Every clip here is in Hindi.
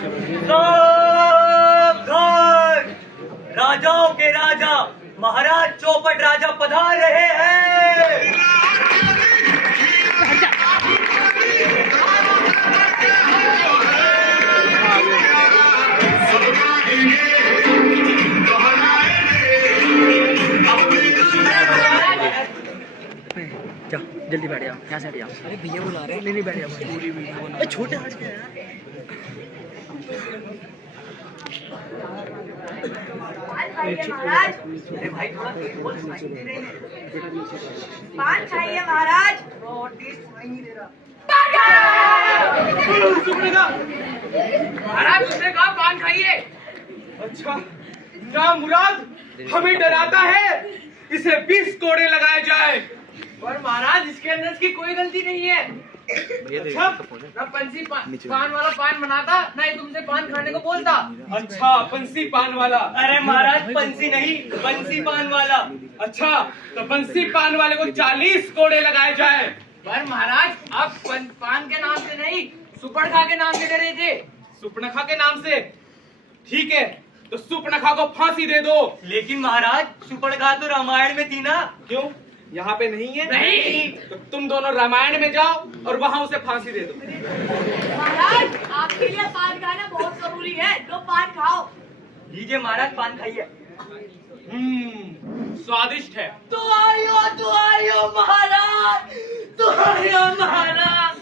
सावधान! राजाओं के राजा महाराज चौपट राजा पधार रहे हैं। जाओ जल्दी बैठ जाओ, यहाँ से हट जाओ। अरे भैया बुला रहे हैं। नहीं बैठ जाओ, पूरी वीडियो बना। छोटे हाथ के महाराज, अरे भाई थोड़ा तेज बोल, सुनाई नहीं दे रही है। पान खाइए महाराज। बहुत तेज सुनाई नहीं दे रहा। महाराज उसने कहा पान खाइए। अच्छा ना मुराद, हमें डराता है, इसे 20 कोड़े लगाए जाए। पर महाराज इसके अंदर की कोई गलती नहीं है। अच्छा ना पंसी पान वाला पान बनाता, ना ही तुमसे पान खाने को बोलता। अच्छा पंसी पान वाला। अरे महाराज पंसी नहीं, बंसी पान वाला। अच्छा तो बंसी पान वाले को 40 कोड़े लगाए जाए। पर महाराज आप पान के नाम से नहीं, सुपर्णखा के नाम से डरे थे। सुपर्णखा के नाम से? ठीक है, तो सुपर्णखा को फांसी दे दो। लेकिन महाराज सुपर्णखा तो रामायण में थी ना। क्यों, यहाँ पे नहीं है? नहीं। तो तुम दोनों रामायण में जाओ और वहाँ उसे फांसी दे दो। महाराज आपके लिए पान खाना बहुत जरूरी है, लो पान खाओ। लीजिए महाराज पान खाइए। स्वादिष्ट है। तू आयो महाराज, तू आयो महाराज,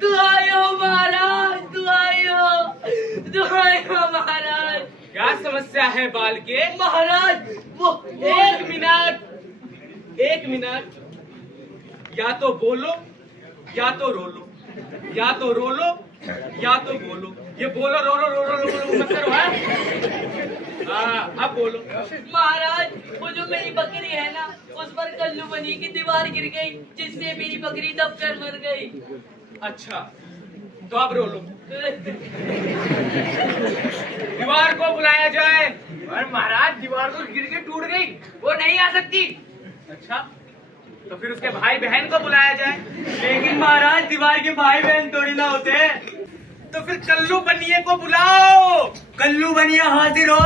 तू आयो महाराज, तू आयो महाराज। क्या समस्या है बाल के? महाराज वो एक मिनट, या तो बोलो या तो रो लो, या तो रो लो या तो बोलो। ये बोलो रो रो रो रो रो रो मत करो। हाँ अब बोलो। महाराज वो जो मेरी बकरी है ना, उस पर कल्लू बनी की दीवार गिर गई, जिससे मेरी बकरी दबकर मर गई। अच्छा तो अब रो लो। दीवार को बुलाया जाए। और महाराज दीवार को गिर के टूट गई, वो नहीं आ सकती। अच्छा तो फिर उसके भाई बहन को बुलाया जाए। लेकिन महाराज दीवार के भाई बहन थोड़ी ना होते। तो फिर कल्लू बनिए को बुलाओ। कल्लू बनिया हाजिर हो।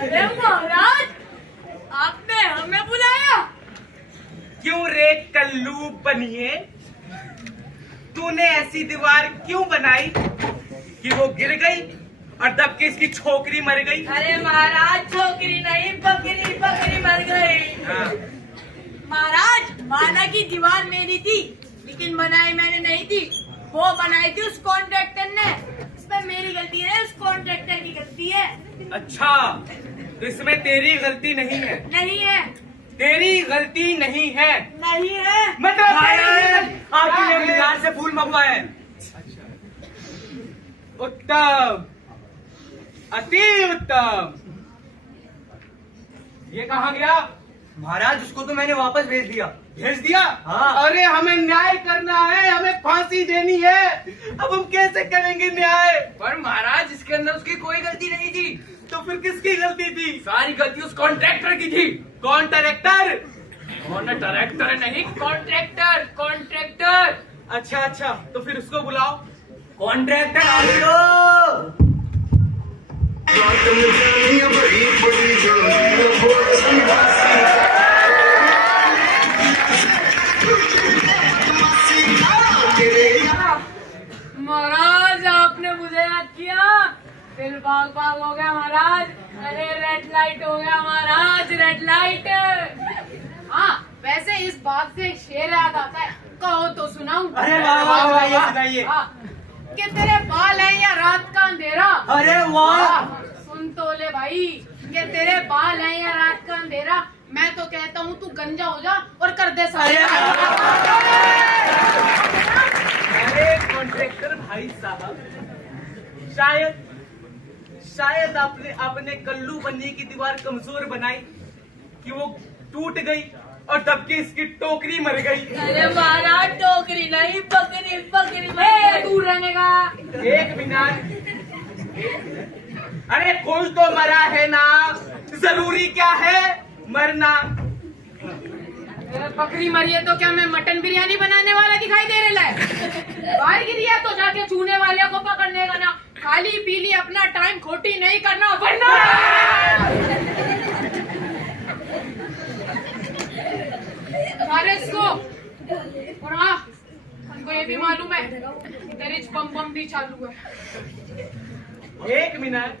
अरे महाराज आपने हमें बुलाया? क्यों रे कल्लू बनिए, तूने ऐसी दीवार क्यों बनाई कि वो गिर गई और दब के इसकी छोकरी मर गई? अरे महाराज छोकरी नहीं, बकरी मर गई। हाँ। महाराज माना की दीवार मेरी थी, लेकिन बनाई मैंने नहीं थी, वो बनाई थी उस कॉन्ट्रैक्टर ने। इसमें मेरी गलती है, उस कॉन्ट्रैक्टर की गलती है। अच्छा तो इसमें तेरी गलती नहीं है? नहीं है। तेरी गलती नहीं है? नहीं है। मतलब आपके लिए बाजार से फूल मंगवाए। उत्तम, अति उत्तम। ये कहाँ गया? महाराज उसको तो मैंने वापस भेज दिया। भेज दिया? हाँ। अरे हमें न्याय करना है, हमें फांसी देनी है, अब हम कैसे करेंगे न्याय? पर महाराज इसके अंदर उसकी कोई गलती नहीं थी। तो फिर किसकी गलती थी? सारी गलती उस कॉन्ट्रैक्टर की थी। कौन डायरेक्टर? कौन डायरेक्टर नहीं, कॉन्ट्रैक्टर। अच्छा तो फिर उसको बुलाओ। कॉन्ट्रैक्टर हाजिर हो। महाराज आपने मुझे याद किया, दिल भाग हो गया महाराज। अरे रेड लाइट हो गया महाराज, रेड लाइट। हाँ वैसे इस बात से एक शेर याद आता है, कहो तो सुनाऊं? अरे वाह वाह वाह, ये सुनाइए। कि तेरे बाल है या रात का अंधेरा। अरे वाह। सुन तो ले भाई, कि तेरे बाल है या रात का अंधेरा, मैं तो कहता हूँ तू गंजा हो जा और कर दे सारे। अरे कॉन्ट्रैक्टर भाई साहब, शायद आपने अपने कल्लू बनिए की दीवार कमजोर बनाई कि वो टूट गई और दब के इसकी टोकरी मर गई। अरे महाराज टोकरी नहीं, बकरी दूर रहने का। एक मिनट, अरे कोई तो मरा है ना। जरूरी क्या है मरना? बकरी मरी है तो क्या मैं मटन बिरयानी बनाने वाला दिखाई दे रहा है? बाहर गिरी है तो जाके छूने वाले को पकड़ने का ना, खाली पीली अपना टाइम खोटी नहीं करना वरना। सारे इसको और हाँ, हमको ये भी मालूम है तेरे बम बम भी चालू है। एक मिनट,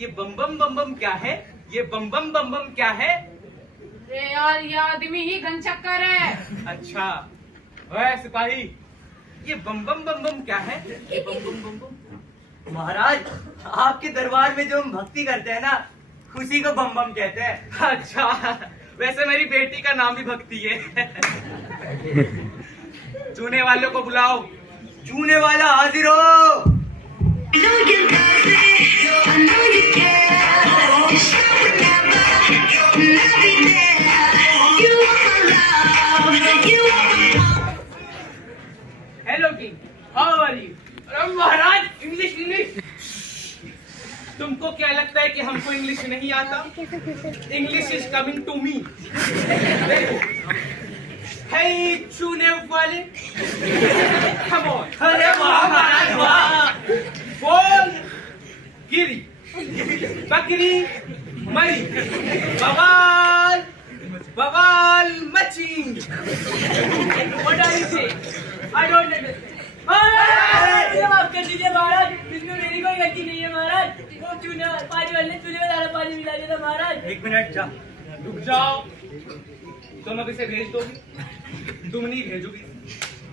ये बम बम क्या है? ये बम बम क्या है? अरे यार ये आदमी ही गन चक्कर है। अच्छा, ओए सिपाही, ये बम बम क्या है? ये बम बम महाराज, आपके दरबार में जो हम भक्ति करते हैं ना, उसी को बम बम कहते हैं। अच्छा, वैसे मेरी बेटी का नाम भी भक्ति है। चूने वालों को बुलाओ। चूने वाला हाजिर हो। Hello king, how are you? अरे महाराज, इंग्लिश। तुमको क्या लगता है कि हमको इंग्लिश नहीं आता? English is coming to me. हे चूने वाले, कम ऑन। अरे वाह महाराज वाह। बोल गिरी, बकरी मरी, बवाल मची। What are you saying? I don't understand. माफ कर दीजिए महाराज, इसमें मेरी कोई गलती नहीं है महाराज। वो चूने पानी वाले चूने में ज्यादा पानी मिला दिया था महाराज। एक मिनट जा। रुक जाओ। तुम अब इसे भेज दोगी? तुम नहीं भेजोगी,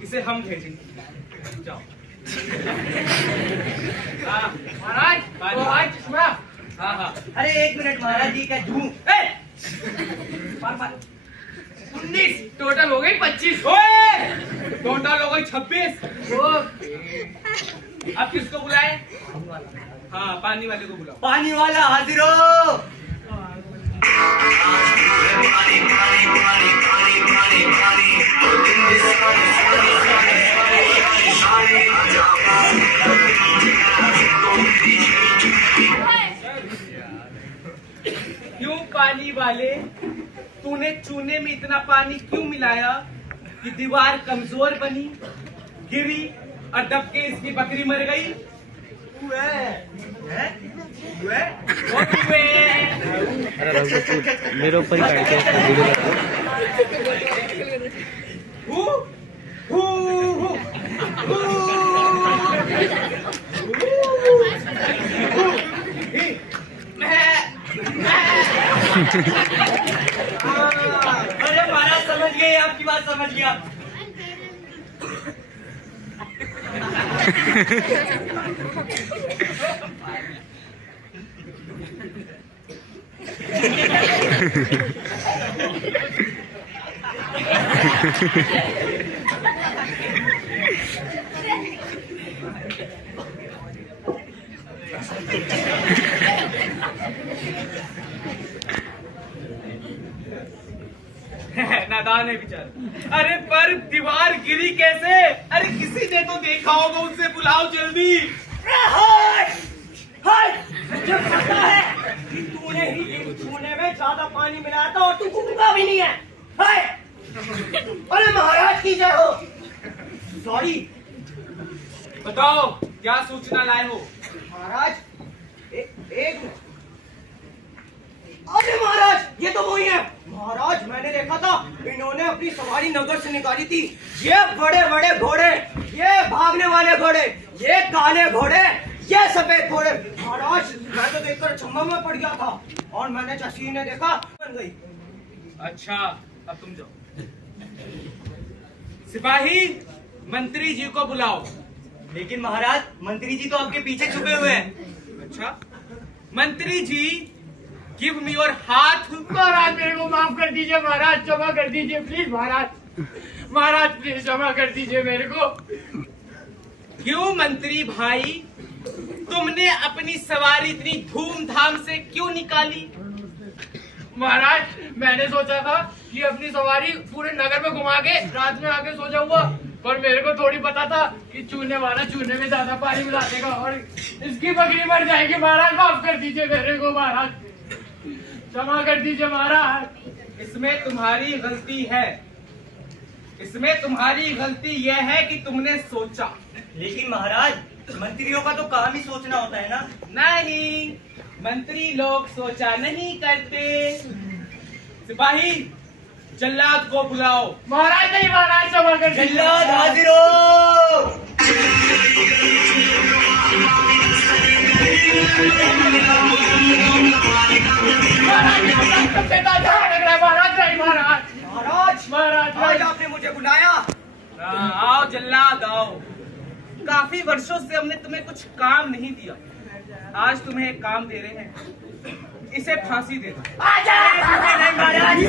इसे हम भेजेंगे। जाओ। हाँ महाराज, चश्मा। हाँ। अरे एक मिनट महाराज जी का झूम। 19 टोटल हो गई 25। टोटल हो गई 26। अब किसको बुलाए? हाँ, पानी वाले को बुलाओ। पानी वाला हाजिर हो। क्यों पानी वाले, तूने चूने में इतना पानी क्यों मिलाया कि दीवार कमजोर बनी, गिरी और दबके इसकी बकरी मर गई? मेरे ऊपर ही अरे महाराज समझ गए, आपकी बात समझ गया। नादान है बेचारा। अरे पर दीवार गिरी कैसे? अरे किसी ने तो देखा होगा, उससे बुलाओ जल्दी। मुझे पता है कि तूने ही चूने में ज्यादा पानी मिलाया था और तू कुंगा भी नहीं है। अरे महाराज की जय हो। सॉरी। बताओ क्या सूचना लाए हो? महाराज एक अरे महाराज, ये तो वही है। महाराज मैंने देखा था, इन्होंने अपनी सवारी नगर से निकाली थी। ये बड़े बड़े घोड़े, ये भागने वाले घोड़े, ये काले घोड़े, ये सफेद घोड़े। महाराज मैं तो देखकर अचंभा में पड़ गया था और मैंने जैसे ने देखा बन गई। अच्छा, अब तुम जाओ। सिपाही, मंत्री जी को बुलाओ। लेकिन महाराज मंत्री जी तो आपके पीछे छुपे हुए हैं। अच्छा, मंत्री जी गिव मी योर हाथ। महाराज मेरे को माफ कर दीजिए महाराज, क्षमा कर दीजिए प्लीज महाराज। महाराज प्लीज क्षमा कर दीजिए मेरे को। क्यों मंत्री भाई, तुमने अपनी सवारी इतनी धूमधाम से क्यों निकाली? महाराज मैंने सोचा था कि अपनी सवारी पूरे नगर में घुमा के रात में आके सो जाऊंगा, पर मेरे को थोड़ी पता था कि चूने वाला चूने में ज्यादा पानी मिला देगा और इसकी बकरी मर जाएगी। महाराज माफ कर दीजिए मेरे को, महाराज क्षमा कर दीजिए महाराज। इसमें तुम्हारी गलती है, इसमें तुम्हारी गलती यह है कि तुमने सोचा। लेकिन महाराज, मंत्रियों का तो काम ही सोचना होता है ना। नहीं, मंत्री लोग सोचा नहीं करते। सिपाही, जल्लाद को बुलाओ। महाराज नहीं, महाराज क्षमा कर दीजिए। जल्लाद हाजिर हो। महाराज नहीं, महाराज महाराज, महाराज आज आपने मुझे बुलाया। आओ जल्लाद आओ। काफी वर्षों से हमने तुम्हें कुछ काम नहीं दिया, आज तुम्हें एक काम दे रहे हैं। इसे फांसी दे दो। महाराज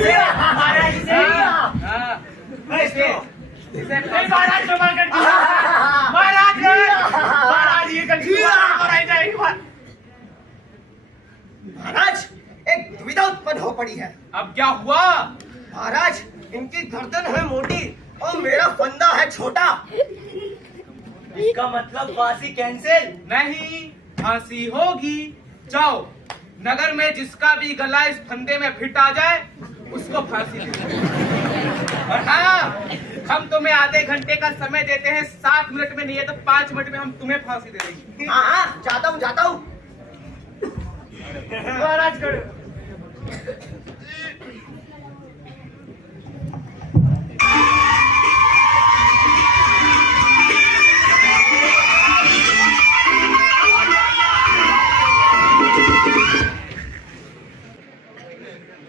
इसे महाराज क्षमा कर दीजिए। महाराज महाराज ये गलती दोहराई जाएगी। महाराज, एक दुविधा उत्पन्न हो पड़ी है। अब क्या हुआ? महाराज, इनकी गर्दन है मोटी और मेरा फंदा है छोटा। इसका मतलब फांसी कैंसिल। नहीं, फांसी होगी। जाओ, नगर में जिसका भी गला इस फंदे में फिट आ जाए उसको फांसी दे दो। और हाँ, हम तुम्हें आधे घंटे का समय देते हैं। 7 मिनट में नहीं है तो 5 मिनट में हम तुम्हें फांसी दे देंगे। हाँ, जाता हूँ जाता हूँ। महाराज करो।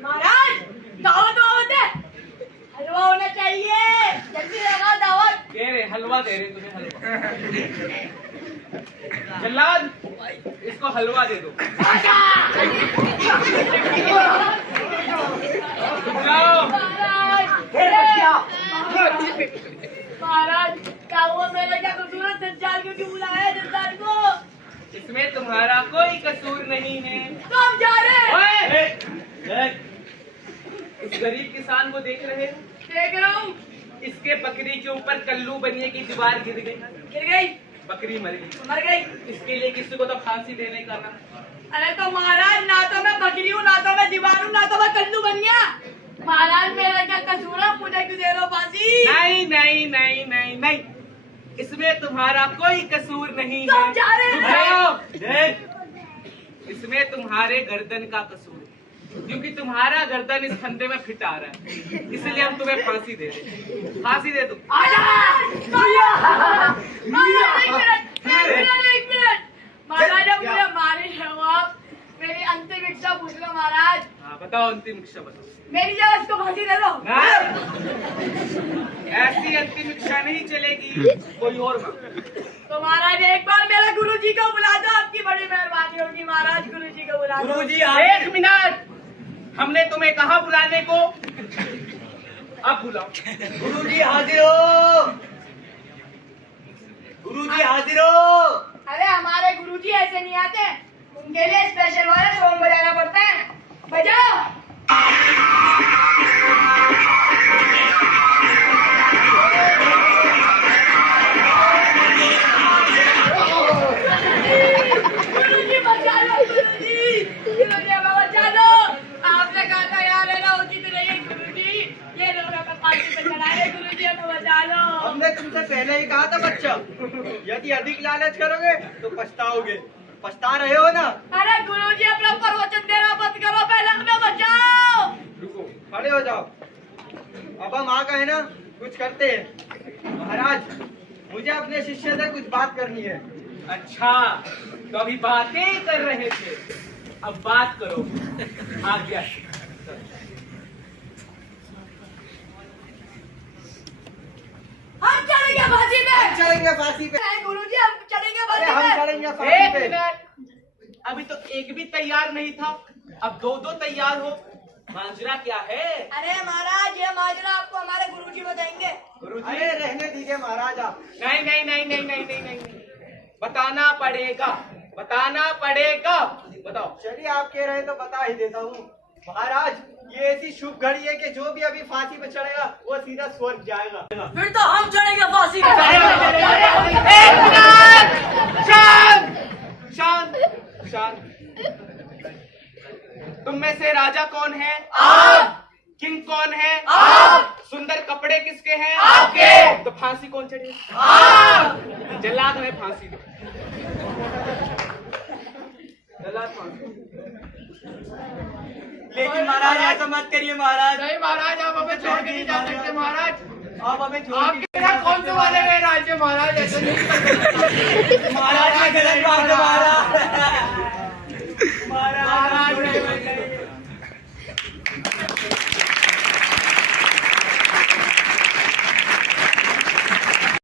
महाराज दावत वावत है, हलवा होना चाहिए, जल्दी लगाओ दावत। दे रहे हलवा, दे रहे तुम्हें हलवा। जल्लाद, इसको हलवा दे दो। जाओ। महाराज क्या हुआ, मेरा क्या कसूर है? दज्जाल क्यों बुलाया दज्जाल को? इसमें तुम्हारा कोई कसूर नहीं है। तो हम जा रहे हैं। ओए! इस गरीब किसान को देख रहे हो? देख रहा हूँ। इसके बकरी के ऊपर कल्लू बनिए की दीवार गिर गई, गिर गई, बकरी मर गई। मर गई। इसके लिए किसी को तो फांसी देने का ना। अरे तो महाराज, ना तो मैं बकरी हूँ, ना तो मैं दीवार हूँ, ना तो मैं कल्लू बन गया। महाराज मेरा क्या कसूर है? मुझे क्यों दे रहे हो फांसी? नहीं नहीं नहीं नहीं नहीं, इसमें तुम्हारा कोई कसूर नहीं तो हम है। जा रहे हैं। जाओ। इसमें तुम्हारे गर्दन का कसूर है, क्योंकि तुम्हारा गर्दन इस फंदे में फिट आ रहा है, इसलिए हम तुम्हें फांसी दे रहे। फांसी दे दो। महाराज एक मिनट। महाराज अब मुझे मारे हैं आप, मेरी अंतिम इच्छा पूछ लो महाराज। हाँ बताओ, अंतिम इच्छा बताओ। मेरी जगह इसको फांसी दे दो। ऐसी अंतिम इच्छा नहीं चलेगी, कोई और मांग। तो महाराज एक बार मेरे गुरुजी को बुला दो, आपकी बड़ी मेहरबानी होगी महाराज। गुरुजी को बुला दो। गुरुजी, 1 मिनट, हमने तुम्हें कहा बुलाने को, अब बुलाओ। गुरुजी हाजिर हो। गुरुजी हाजिर हो। अरे हमारे गुरुजी ऐसे नहीं आते, उनके लिए स्पेशल वाला सॉन्ग बजाना पड़ता है। बजाओ। गुरुजी बचा लो, गुरुजी हमें बचा लो। आपने कहा था यार रहना उचित नहीं है गुरुजी, ये लोग हमें फांसी पे चढ़ाए। गुरुजी हमें बचा लो। हमने तुमसे पहले ही कहा था बच्चा, यदि अधिक लालच करोगे तो पछताओगे। पछता रहे हो ना। अरे गुरुजी अपना प्रवचन देना बंद करो, पहले हमें बचाओ। रुको, खड़े हो जाओ। अब हम आ गए ना, कुछ करते हैं। महाराज, मुझे अपने शिष्य से कुछ बात करनी है। अच्छा, तो अभी बातें कर रहे थे, अब बात करो। आ गया। हम चढ़ेंगे फांसी पे। चलेंगे फांसी पे। नहीं गुरुजी, हम चढ़ेंगे अरे फांसी हम पे। चलेंगे 1 फांसी पे। मिनट, अभी तो एक भी तैयार नहीं था, अब 2-2 तैयार हो। मांजरा क्या है? अरे महाराज, ये माजरा आपको हमारे गुरुजी बताएंगे। गुरुजी, अरे रहने दीजिए महाराज आप। नहीं नहीं नहीं नहीं नहीं नहीं नहीं, बताना पड़ेगा, बताना पड़ेगा। बताओ। चलिए, आप कह रहे हैं तो बता ही देता हूँ। महाराज ये ऐसी शुभ घड़ी है कि जो भी अभी फांसी पे चढ़ेगा वो सीधा स्वर्ग जाएगा। फिर तो हम चढ़ेंगे फांसी शांत शांत शांत। तुम में से राजा कौन है? आप। किंग कौन है? आप। सुंदर कपड़े किसके हैं? आपके। तो फांसी कौन चढ़े? आप। जल्लाद में फांसी दो। जल्लाद फांसी। लेकिन महाराज ऐसा मत करिए महाराज। नहीं महाराज, आप हमें छोड़ के नहीं जा सकते महाराज। आप हमें छोड़ आपके साथ कौन से वाले गए राज्य महाराज? ऐसे नहीं कर सकते महाराज, गलत बात है महाराज।